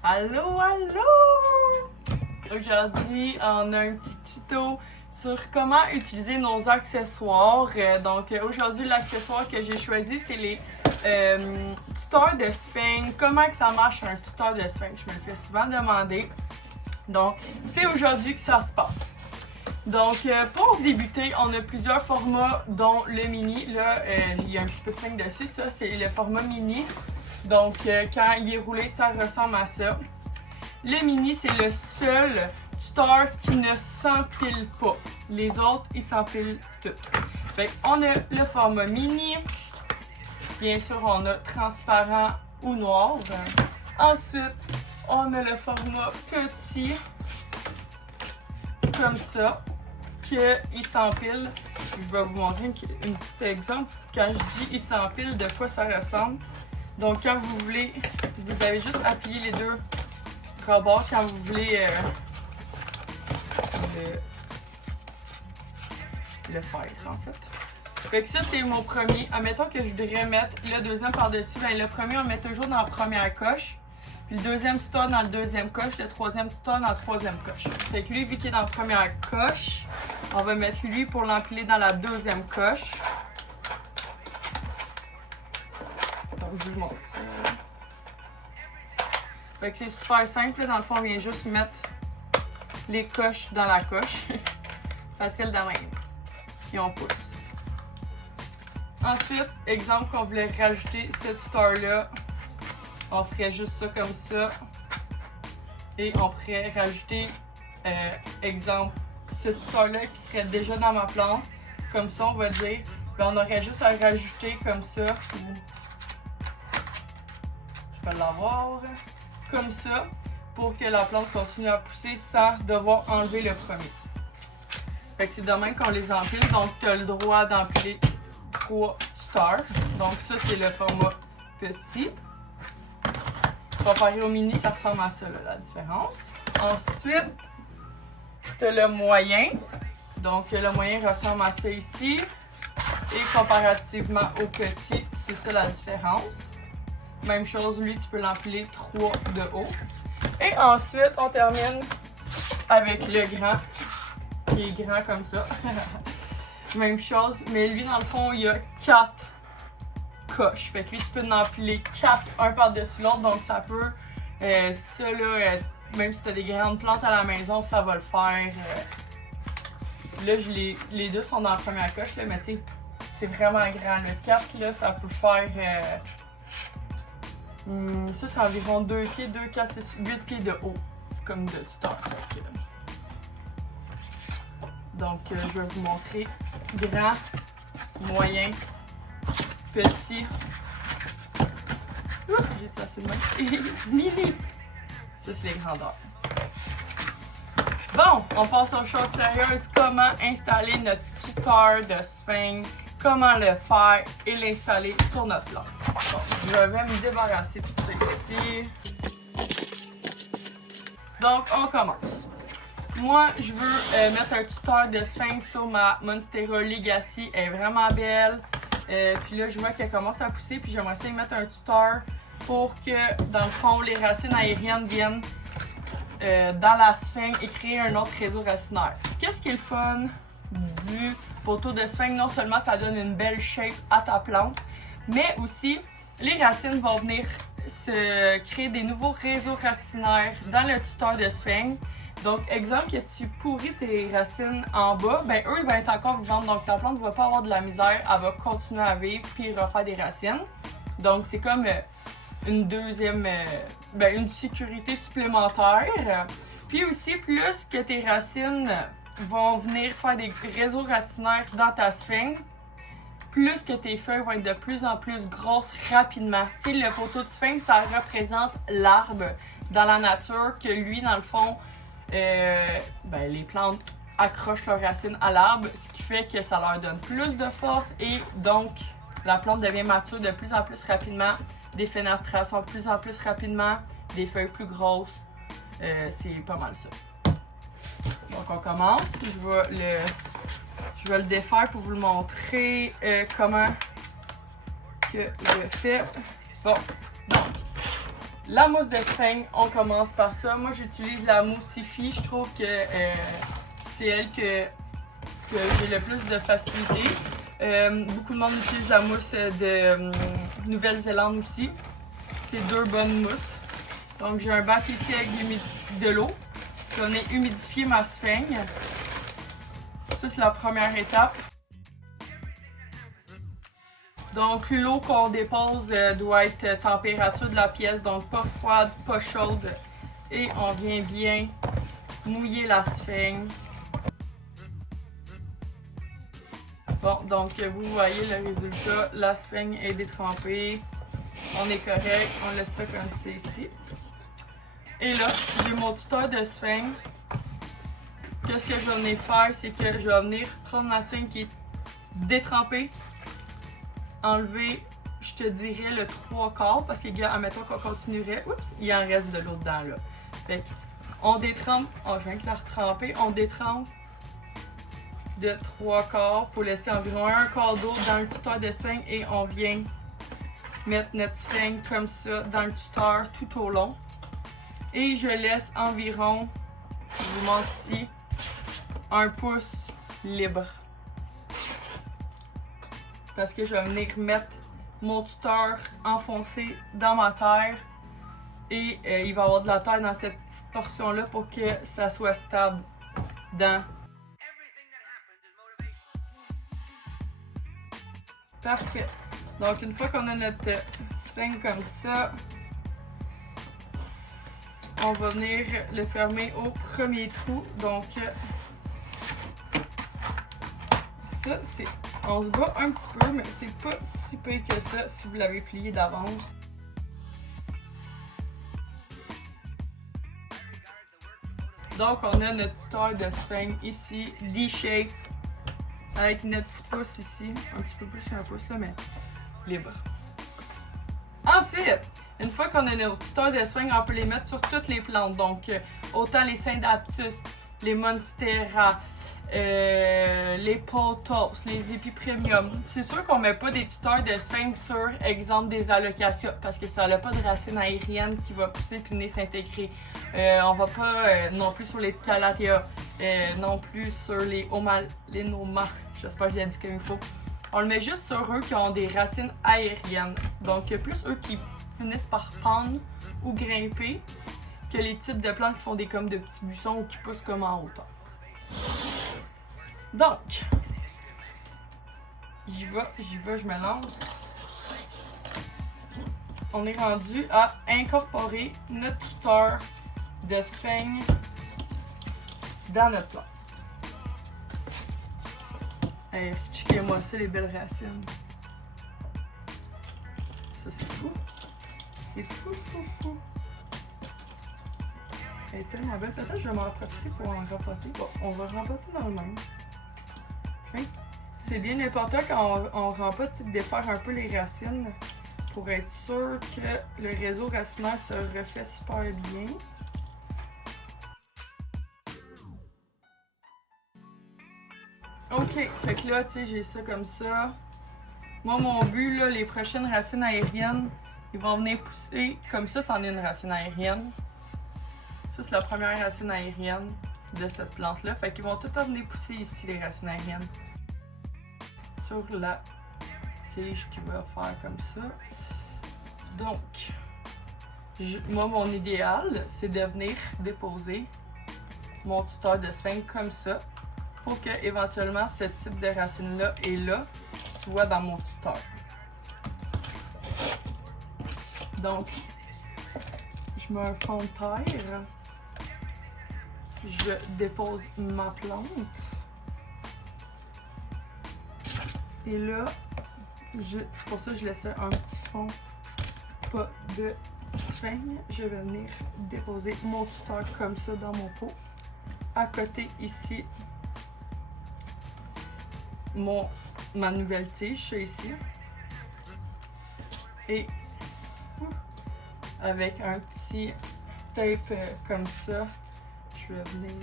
Allô, allô! Aujourd'hui, on a un petit tuto sur comment utiliser nos accessoires. Aujourd'hui, l'accessoire que j'ai choisi, c'est les tuteurs de sphinx. Comment que ça marche un tuteur de sphinx? Je me le fais souvent demander. Donc, c'est aujourd'hui que ça se passe. Donc, pour débuter, on a plusieurs formats, dont le mini. Là, il y a un petit peu de sphinx dessus. Ça, c'est le format mini. Donc, quand il est roulé, ça ressemble à ça. Le mini, c'est le seul tuteur qui ne s'empile pas. Les autres, ils s'empilent toutes. Fait on a le format mini. Bien sûr, on a transparent ou noir. Ensuite, on a le format petit, comme ça, qu'il s'empile. Je vais vous montrer un petit exemple. Quand je dis il s'empile, de quoi ça ressemble. Donc, quand vous voulez, vous avez juste à plier les deux rebords quand vous voulez le faire, en fait. Fait que ça, c'est mon premier. Admettons que je voudrais mettre le deuxième par-dessus. Ben, le premier, on le met toujours dans la première coche. Puis le deuxième tuteur dans le deuxième coche. Le troisième tuteur dans la troisième coche. Fait que lui, vu qu'il est dans la première coche, on va mettre lui pour l'empiler dans la deuxième coche. Donc, je vous montre ça. Fait que c'est super simple. Dans le fond, on vient juste mettre les coches dans la coche. Facile de même. Et on pousse. Ensuite, exemple qu'on voulait rajouter ce tuteur-là, on ferait juste ça comme ça. Et on pourrait rajouter, exemple, ce tuteur-là qui serait déjà dans ma plante. Comme ça, on va dire. Puis on aurait juste à rajouter comme ça. Je peux l'avoir. Comme ça, pour que la plante continue à pousser sans devoir enlever le premier. Fait que c'est de même qu'on les empile, donc tu as le droit d'empiler 3 tuteurs. Donc ça, c'est le format petit. Comparé au mini, ça ressemble à ça, là, la différence. Ensuite, tu as le moyen. Donc le moyen ressemble à ça ici. Et comparativement au petit, c'est ça la différence. Même chose, lui, tu peux l'empiler 3 de haut. Et ensuite, on termine avec le grand, qui est grand comme ça. Même chose, mais lui, dans le fond, il y a 4 coches. Fait que lui, tu peux en empiler 4, un par-dessus l'autre. Donc, ça peut, ça là, même si tu as des grandes plantes à la maison, ça va le faire. Là, les deux sont dans la première coche, là, mais tu sais, c'est vraiment grand. Le 4, là, ça peut faire... ça, c'est environ 2 pieds, 2, 4, 6, 8 pieds de haut, comme de tuteur. Donc, je vais vous montrer grand, moyen, petit. J'ai dit assez de main. Et mini. Ça, c'est les grandeurs. Bon, on passe aux choses sérieuses. Comment installer notre tuteur de sphinx. Comment le faire et l'installer sur notre plante. Bon, je vais me débarrasser de ça ici. Donc, on commence. Moi, je veux mettre un tuteur de sphinx sur ma Monstera Legacy. Elle est vraiment belle. Puis là, je vois qu'elle commence à pousser. Puis j'aimerais essayer de mettre un tuteur pour que, dans le fond, les racines aériennes viennent dans la sphinx et créer un autre réseau racinaire. Qu'est-ce qui est le fun du poteau de sphinx? Non seulement ça donne une belle shape à ta plante, mais aussi les racines vont venir se créer des nouveaux réseaux racinaires dans le tuteur de sphinx. Donc, exemple que tu pourris tes racines en bas, ben eux, ils vont être encore vivantes. Donc, ta plante ne va pas avoir de la misère, elle va continuer à vivre puis refaire des racines. Donc, c'est comme une deuxième, une sécurité supplémentaire. Puis aussi, plus que tes racines vont venir faire des réseaux racinaires dans ta sphinx, plus que tes feuilles vont être de plus en plus grosses rapidement. Tu sais, le poteau de sphinx, ça représente l'arbre dans la nature, que lui, dans le fond, les plantes accrochent leurs racines à l'arbre, ce qui fait que ça leur donne plus de force et donc la plante devient mature de plus en plus rapidement, des fenestrations de plus en plus rapidement, des feuilles plus grosses. C'est pas mal ça. Donc on commence. Je vais le défaire pour vous le montrer comment que je fais. Bon, donc La mousse de sphinx, on commence par ça. Moi, j'utilise la mousse Sifi. Je trouve que c'est elle que j'ai le plus de facilité. Beaucoup de monde utilise la mousse de Nouvelle-Zélande aussi. C'est deux bonnes mousses. Donc, j'ai un bac ici avec de l'eau. J'en ai humidifié ma sphinx. Ça, c'est la première étape. Donc, l'eau qu'on dépose doit être température de la pièce, donc pas froide, pas chaude. Et on vient bien mouiller la sphinx. Bon, donc vous voyez le résultat, la sphinx est détrempée. On est correct, on laisse ça comme c'est ici. Et là, j'ai mon tuteur de sphinx. Qu'est-ce que je vais venir faire, c'est que je vais venir prendre ma sphinx qui est détrempée. Enlever, je te dirais, le 3/4 parce que, admettons qu'on continuerait, oups, il en reste de l'eau dedans là. Fait on détrempe, je viens de la retremper, on détrempe de 3/4 pour laisser environ 1/4 d'eau dans le tuteur de sphinx et on vient mettre notre sphinx comme ça dans le tuteur tout au long. Et je laisse environ, je vous montre ici, 1 pouce libre. Parce que je vais venir mettre mon tuteur enfoncé dans ma terre et il va y avoir de la terre dans cette petite portion là pour que ça soit stable dans. Parfait. Donc une fois qu'on a notre sphinx comme ça, on va venir le fermer au premier trou. Donc ça c'est... On se bat un petit peu, mais c'est pas si pire que ça si vous l'avez plié d'avance. Donc, on a notre tuteur de sphinx ici, D-shape, avec notre petit pouce ici, un petit peu plus qu'un pouce là, mais libre. Ensuite, une fois qu'on a notre tuteur de sphinx, on peut les mettre sur toutes les plantes. Donc, autant les Syndactus, les Monstera, les pothos, les épiprémiums. C'est sûr qu'on met pas des tuteurs de sphinx sur, exemple, des alocasia, parce que ça n'a pas de racine aérienne qui va pousser puis venir s'intégrer. On va pas non plus sur les calathea, non plus sur les omalenoma. J'espère que j'ai dit comme il faut. On le met juste sur eux qui ont des racines aériennes. Donc, plus eux qui finissent par pendre ou grimper que les types de plantes qui font des comme de petits buissons ou qui poussent comme en hauteur. Donc, j'y vais, je me lance. On est rendu à incorporer notre tuteur de sphinx dans notre plante. Hey, checkez-moi ça, les belles racines. Ça, c'est fou. C'est fou, fou, fou. Elle est tellement belle. Peut-être que je vais m'en profiter pour en rempoter. Bon, on va rempoter dans le même. C'est bien important quand on rempote de défaire un peu les racines pour être sûr que le réseau racinaire se refait super bien. Ok, fait que là, tu sais, j'ai ça comme ça. Moi, mon but, là, les prochaines racines aériennes, ils vont venir pousser comme ça, c'en est une racine aérienne. Ça, c'est la première racine aérienne de cette plante-là. Fait qu'ils vont tout venir pousser ici, les racines aériennes. Sur la tige qui va faire comme ça. Donc, moi, mon idéal, c'est de venir déposer mon tuteur de sphinx comme ça pour que, éventuellement, ce type de racine-là et là soit dans mon tuteur. Donc, je mets un fond de terre. Je dépose ma plante. Et là, pour ça, je laissais un petit fond pas de sphinx. Je vais venir déposer mon tuteur comme ça dans mon pot. À côté, ici, ma nouvelle tige, c'est ici. Et avec un petit tape comme ça, je vais venir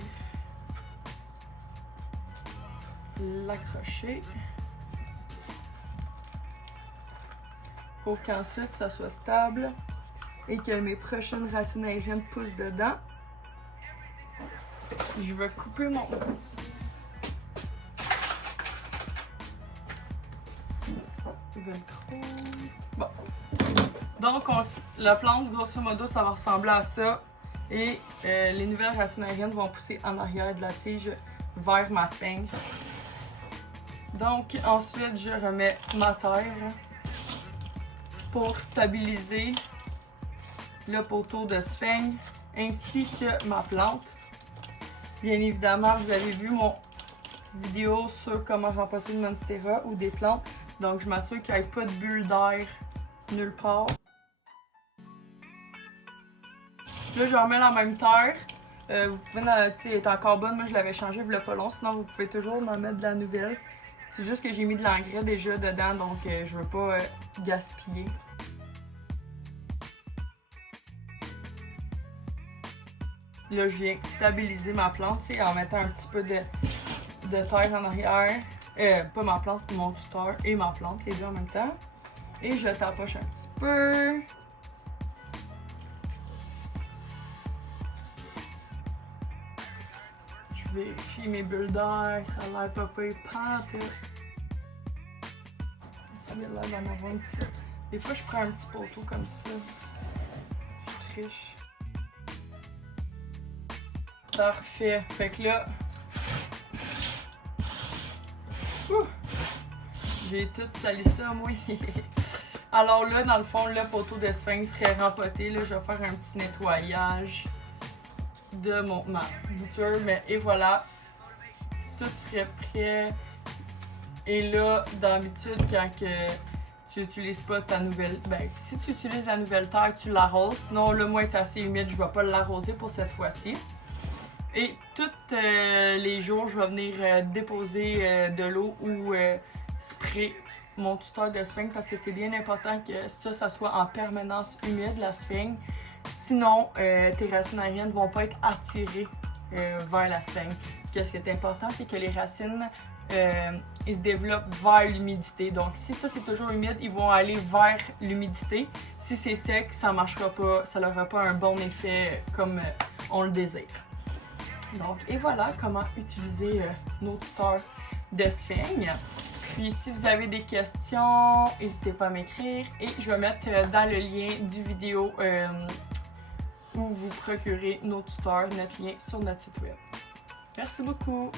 l'accrocher pour qu'ensuite ça soit stable et que mes prochaines racines aériennes poussent dedans. Je vais couper mon... Bon. Donc, la plante, grosso modo, ça va ressembler à ça. Et les nouvelles racines aériennes vont pousser en arrière de la tige vers ma sphène. Donc, ensuite, je remets ma terre pour stabiliser le poteau de sphène ainsi que ma plante. Bien évidemment, vous avez vu mon vidéo sur comment rempoter une monstera ou des plantes. Donc, je m'assure qu'il n'y ait pas de bulle d'air nulle part. Là, je remets la même terre. Vous pouvez, elle est encore bonne, moi je l'avais changée il y a pas long, sinon vous pouvez toujours m'en mettre de la nouvelle. C'est juste que j'ai mis de l'engrais déjà dedans, donc je veux pas gaspiller. Là, je viens stabiliser ma plante en mettant un petit peu de terre en arrière. Pas ma plante, mon tuteur et ma plante, les deux en même temps. Et je tapoche un petit peu. Je vérifie mes bulles d'air, ça a l'air pas pire pantoute. Ici, il a l'air d'en avoir un petit. Des fois, je prends un petit poteau comme ça. Je triche. Parfait. Fait que là, j'ai tout sali ça, moi. Alors là, dans le fond, le poteau de sphinx serait rempoté. Là, je vais faire un petit nettoyage de ma bouture. Mais et voilà, tout serait prêt. Et là, d'habitude, quand tu n'utilises pas ta nouvelle... Ben, si tu utilises la nouvelle terre, tu l'arroses. Sinon, le mois est assez humide, je ne vais pas l'arroser pour cette fois-ci. Et tous les jours, je vais venir déposer de l'eau ou sprayer mon tuteur de sphinx parce que c'est bien important que ça soit en permanence humide, la sphinx. Sinon, tes racines aériennes ne vont pas être attirées vers la sphinx. Ce qui est important, c'est que les racines ils se développent vers l'humidité. Donc, si ça c'est toujours humide, ils vont aller vers l'humidité. Si c'est sec, ça ne marchera pas, ça n'aura pas un bon effet comme on le désire. Donc, et voilà comment utiliser nos tuteurs de sphinx. Puis, si vous avez des questions, n'hésitez pas à m'écrire et je vais mettre dans le lien du vidéo où vous procurez nos tuteurs, notre lien sur notre site web. Merci beaucoup!